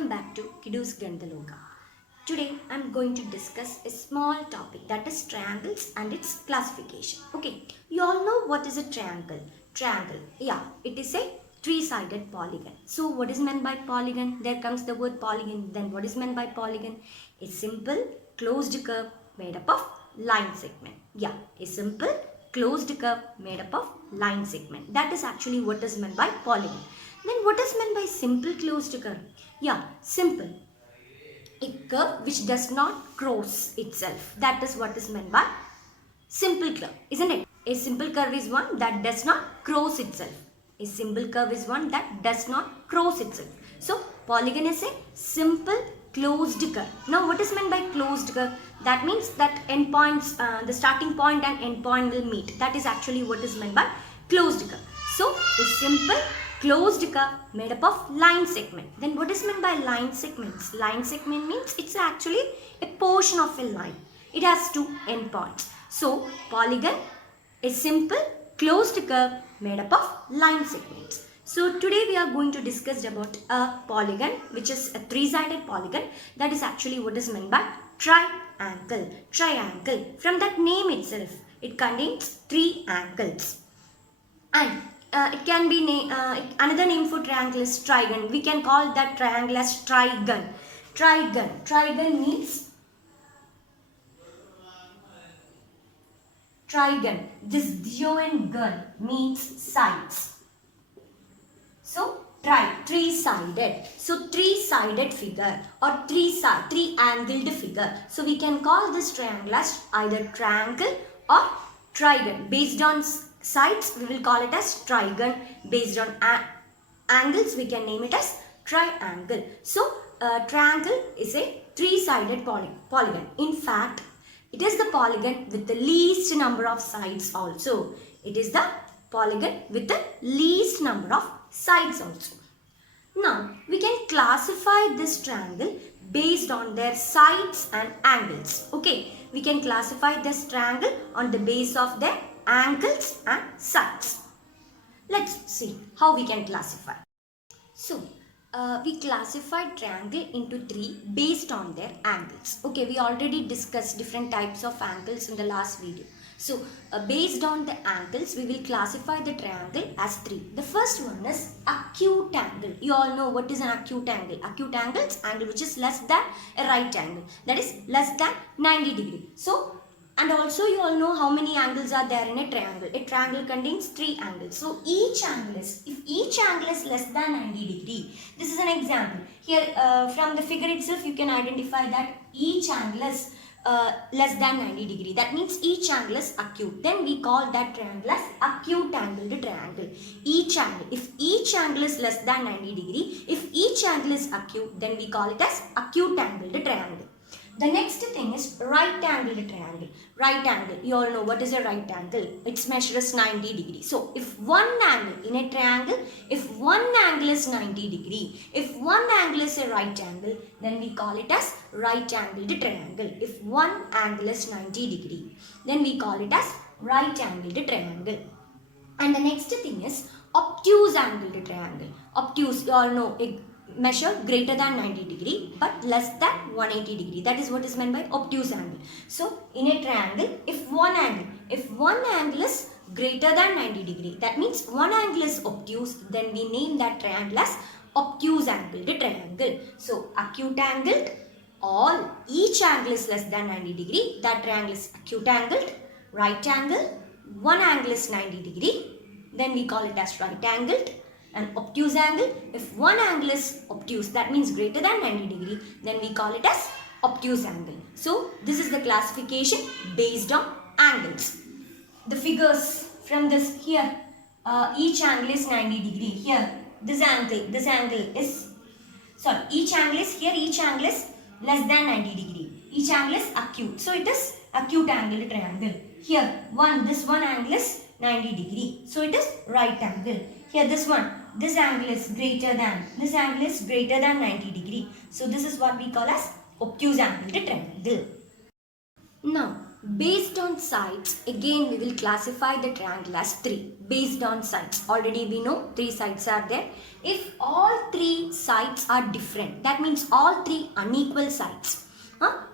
Welcome back to Kiddu's Gandaloka. Today I am going to discuss a small topic, that is triangles and its classification. Okay, you all know what is a triangle. Triangle, yeah, it is a three-sided polygon. So what is meant by polygon? There comes the word polygon. Then what is meant by polygon? A simple closed curve made up of line segment. Yeah, a simple closed curve made up of line segment. That is actually what is meant by polygon. Then what is meant by simple closed curve? Yeah, simple. A curve which does not cross itself. That is what is meant by simple curve, isn't it? A simple curve is one that does not cross itself. A simple curve is one that does not cross itself. So, polygon is a simple closed curve. Now, what is meant by closed curve? That means that endpoints, the starting point and end point will meet. That is actually what is meant by closed curve. So, a simple closed curve made up of line segment. Then what is meant by line segments? Line segment means it's actually a portion of a line. It has two endpoints. So, polygon is simple closed curve made up of line segments. So, today we are going to discuss about a polygon which is a three-sided polygon. That is actually what is meant by triangle. Triangle. From that name itself, it contains three angles. And it can be another name for triangle is trigon. We can call that triangle as trigon. Trigon. Trigon means trigon. This dio and gun means sides. So three-sided. So three-sided figure or three-angled figure. So we can call this triangle as either triangle or trigon. Based on sides, we will call it as trigon. Based on angles, we can name it as triangle. So triangle is a three-sided polygon. In fact, it is the polygon with the least number of sides also. It is the polygon with the least number of sides also. Now, we can classify this triangle based on their sides and angles. Okay, we can classify this triangle on the base of their angles and sides. Let's see how we can classify. So, we classified triangle into three based on their angles. Okay, we already discussed different types of angles in the last video. So, based on the angles, we will classify the triangle as three. The first one is acute angle. You all know what is an acute angle. Acute angle is angle which is less than a right angle. That is less than 90 degree. So, and also you all know how many angles are there in a triangle. A triangle contains three angles. So each angle is, if each angle is less than 90 degree, this is an example. Here from the figure itself you can identify that each angle is less than 90 degree. That means each angle is acute. Then we call that triangle as acute angled triangle. Each angle, if each angle is less than 90 degree, if each angle is acute, then we call it as acute angled triangle. The next thing is right angled triangle. Right angle, you all know what is a right angle. It measures 90 degree. So, if one angle in a triangle, if one angle is 90 degree, if one angle is a right angle, then we call it as right angled triangle. If one angle is 90 degree, then we call it as right angled triangle. And the next thing is obtuse angled triangle. Obtuse, you all know, measure greater than 90 degree but less than 180 degree. That is what is meant by obtuse angle. So, in a triangle, if one angle is greater than 90 degree, that means one angle is obtuse, then we name that triangle as obtuse angled triangle. So, acute angled, each angle is less than 90 degree, that triangle is acute angled. Right angle, one angle is 90 degree, then we call it as right angled. And obtuse angle, if one angle is obtuse, that means greater than 90 degree, then we call it as obtuse angle. So, this is the classification based on angles. The figures from this here, each angle is 90 degree. Here, this angle is, each angle is here, each angle is less than 90 degree. Each angle is acute. So, it is acute angle triangle. Here, this one angle is 90 degree. So, it is right angle. Here, this angle is greater than 90 degree. So, this is what we call as obtuse angled triangle. Now, Based on sides, again we will classify the triangle as 3. Based on sides, already we know 3 sides are there. If all 3 sides are different, that means all 3 unequal sides.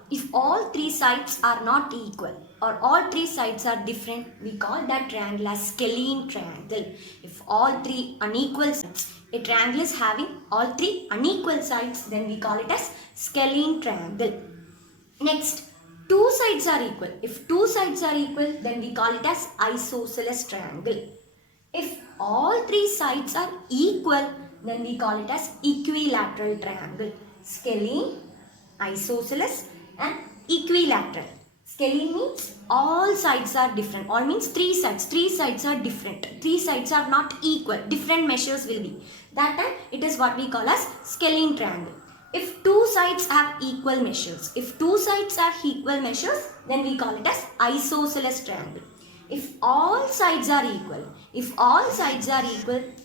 If all 3 sides are not equal or all 3 sides are different, we call that triangle as Scalene Triangle. If all 3 unequal sides, a triangle is having all 3 unequal sides, then we call it as Scalene Triangle. Next, two sides are equal. If two sides are equal, then we call it as Isosceles Triangle. If all 3 sides are equal, then we call it as Equilateral Triangle. Scalene, Isosceles and Equilateral. Scalene means all sides are different. All means 3 sides. 3 sides are different. 3 sides are not equal. Different measures will be. That time it is what we call as Scalene Triangle. If two sides have equal measures, then we call it as Isosceles Triangle. If all sides are equal,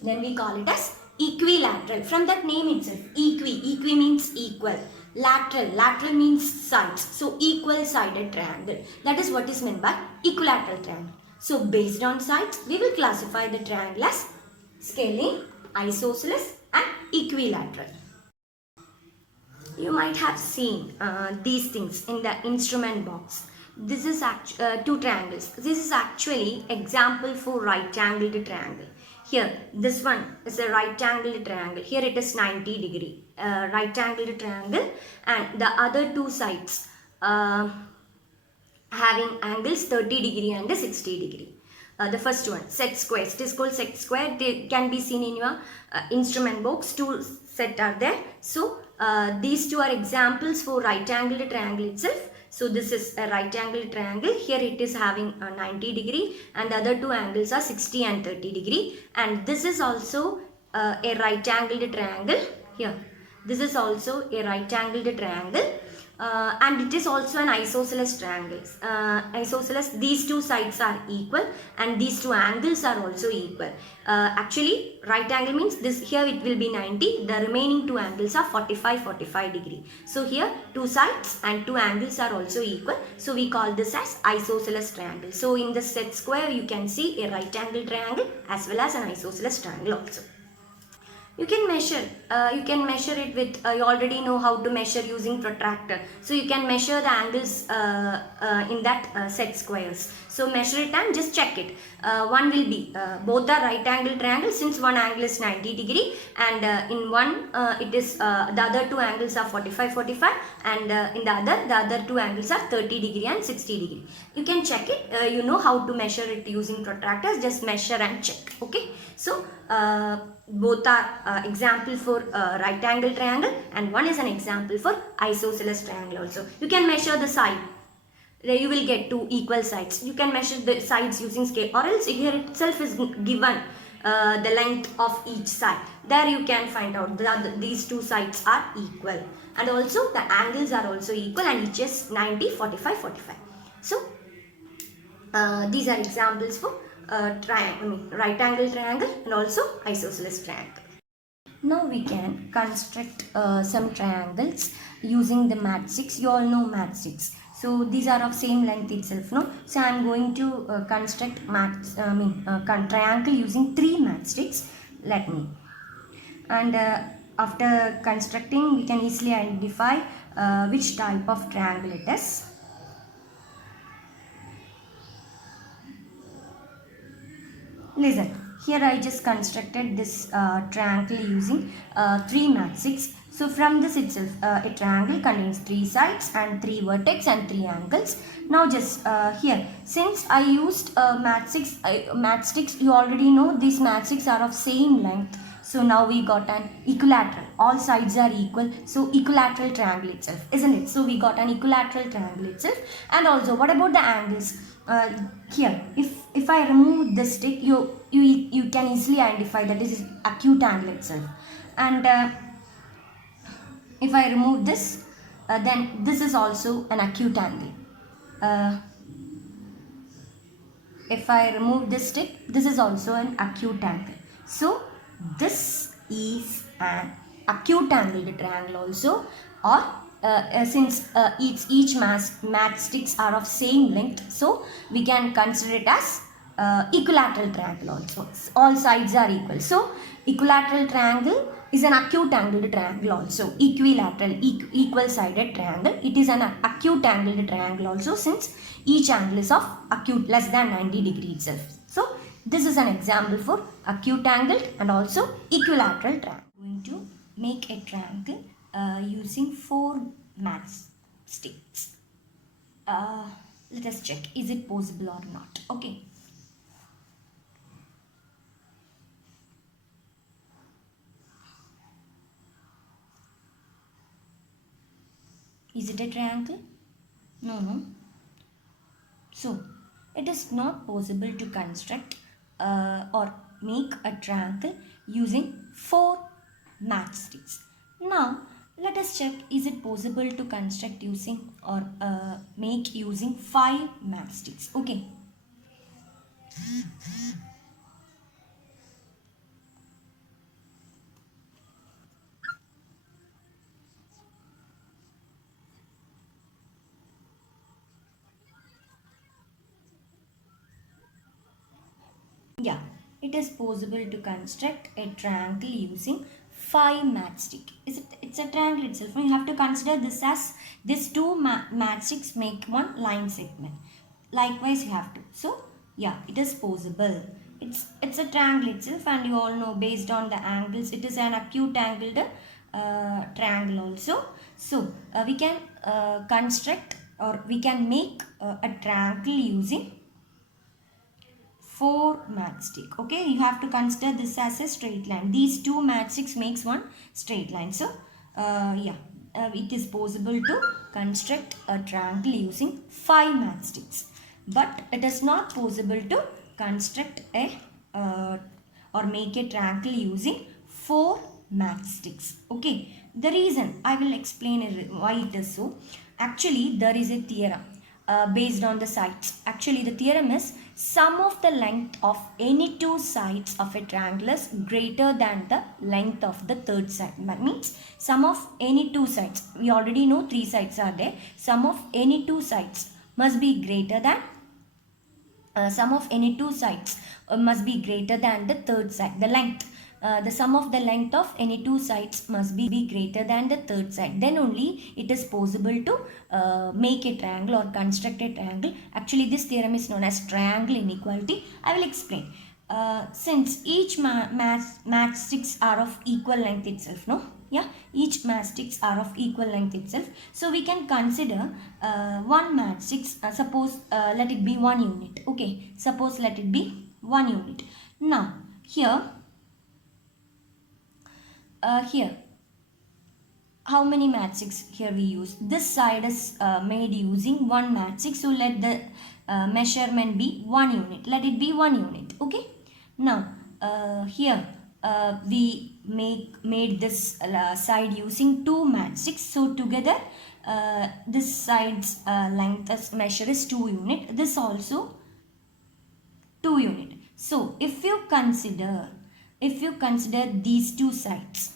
then we call it as Equilateral. From that name itself, equi means equal. Lateral means sides. So equal sided triangle. That is what is meant by equilateral triangle. So based on sides, we will classify the triangle as scalene, isosceles and equilateral. You might have seen these things in the instrument box. This is two triangles. This is actually example for right angled triangle. Here, this one is a right angled triangle. Here it is 90 degree right angled triangle, and the other two sides having angles 30 degree and 60 degree. The first one, set squares. It is called set square. They can be seen in your instrument box. Two set are there. So these two are examples for right angled triangle itself. So this is a right angled triangle. Here it is having a 90 degree and the other two angles are 60 and 30 degree. And this is also a right angled triangle. Here, this is also a right angled triangle. And it is also an isosceles triangle. Isosceles, these two sides are equal and these two angles are also equal. Actually, right angle means this, here it will be 90, the remaining two angles are 45 degree. So here two sides and two angles are also equal. So we call this as isosceles triangle. So in the set square you can see a right angle triangle as well as an isosceles triangle also. You can measure it with, you already know how to measure using protractor. So you can measure the angles in that set squares. So measure it and just check it. One will be, both are right angle triangles since one angle is 90 degree and in one it is, the other two angles are 45 and in the other two angles are 30 degree and 60 degree. You can check it, you know how to measure it using protractors, just measure and check. Okay. So both are example for right angle triangle and one is an example for isosceles triangle also. You can measure the side. You will get two equal sides. You can measure the sides using scale, or else here itself is given the length of each side. There you can find out that these two sides are equal and also the angles are also equal and each is 90, 45. So these are examples for right angle triangle and also isosceles triangle. Now we can construct some triangles using the matchsticks. You all know matchsticks. So these are of same length itself, no? So I am going to construct triangle using 3 matchsticks. Let me. And after constructing, we can easily identify which type of triangle it is. Listen, here I just constructed this triangle using 3 matchsticks. So from this itself, a triangle contains 3 sides and 3 vertex and 3 angles. Now just here, since I used matchsticks, you already know these matchsticks are of same length. So now we got an equilateral. All sides are equal. So equilateral triangle itself, isn't it? So we got an equilateral triangle itself. And also, what about the angles? Here, if I remove this stick, you can easily identify that this is acute angle itself. And if I remove this, then this is also an acute angle. If I remove this stick, this is also an acute angle. So this is an acute angled triangle also, or since each matchsticks are of same length, so we can consider it as equilateral triangle also. All sides are equal. So equilateral triangle is an acute angled triangle also. Equilateral, equal sided triangle. It is an acute angled triangle also, since each angle is of acute less than 90 degrees itself. So this is an example for acute angled and also equilateral triangle. Going to make a triangle using 4 matchsticks. Let us check, is it possible or not. Okay. Is it a triangle? No. So, it is not possible to construct or make a triangle using 4 matchsticks. Now, let us check, is it possible to construct using or make using 5 matchsticks. Okay. Yeah, it is possible to construct a triangle using 5 matchstick. It's a triangle itself. You have to consider this as these 2 matchsticks make one line segment. Likewise, you have to. So, yeah, it is possible. It's a triangle itself, and you all know based on the angles, it is an acute angled triangle also. So, we can construct or we can make a triangle using 4 matchstick. Okay, you have to consider this as a straight line. These 2 matchsticks makes one straight line. So it is possible to construct a triangle using 5 matchsticks, but it is not possible to construct a or make a triangle using 4 matchsticks. Okay, the reason I will explain why it is so. Actually, there is a theorem based on the sides. Actually, the theorem is sum of the length of any 2 sides of a triangle is greater than the length of the third side. That means sum of any 2 sides. We already know 3 sides are there. Sum of any 2 sides must be greater than sum of any 2 sides must be greater than the third side. The length. The sum of the length of any 2 sides must be greater than the third side. Then only it is possible to make a triangle or construct a triangle. Actually, this theorem is known as triangle inequality. I will explain. Since each matchsticks are of equal length itself, no? Yeah, each matchsticks are of equal length itself. So we can consider one matchstick. Suppose let it be 1 unit. Okay, suppose let it be 1 unit. Now here how many matchsticks here we use? This side is made using 1 matchstick, so let the measurement be 1 unit. Let it be 1 unit. Okay. Now here we made this side using 2 matchsticks, so together this side's length as measure is 2 unit. This also 2 unit. So if you consider these 2 sides,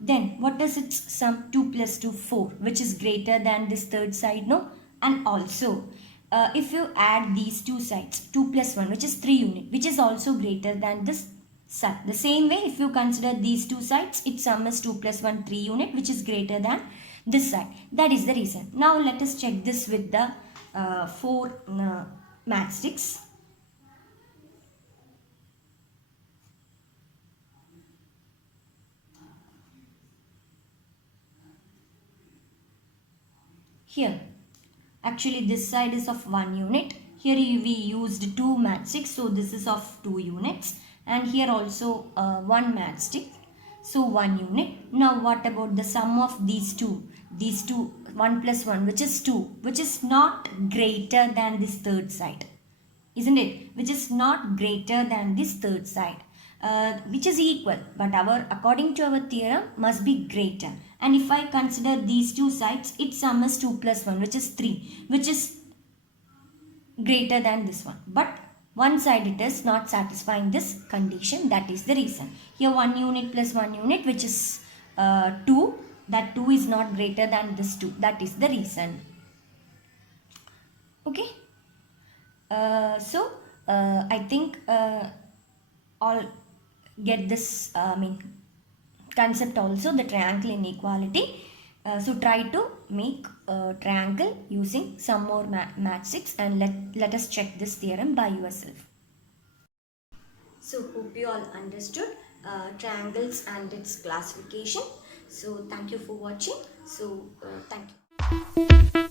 then what is its sum? 2 plus 2, 4, which is greater than this third side, no? And also if you add these 2 sides, 2 plus 1, which is 3 unit, which is also greater than this side. The same way, if you consider these 2 sides, its sum is 2 plus 1, 3 unit, which is greater than this side. That is the reason. Now let us check this with the 4 matchsticks. Here, actually this side is of 1 unit. Here we used 2 matchsticks, so this is of 2 units. And here also 1 matchstick, so 1 unit. Now what about the sum of these two? These two, 1 plus 1, which is 2, which is not greater than this third side. Isn't it? Which is not greater than this third side. Which is equal, but according to our theorem must be greater. And if I consider these 2 sides, its sum is 2 plus 1, which is 3, which is greater than this one. But one side it is not satisfying this condition. That is the reason. Here 1 unit plus 1 unit, which is 2, that 2 is not greater than this 2. That is the reason. Okay. I think all get this concept also, the triangle inequality. So try to make a triangle using some more mathematics, and let us check this theorem by yourself. So hope you all understood triangles and its classification. So thank you for watching. So thank you.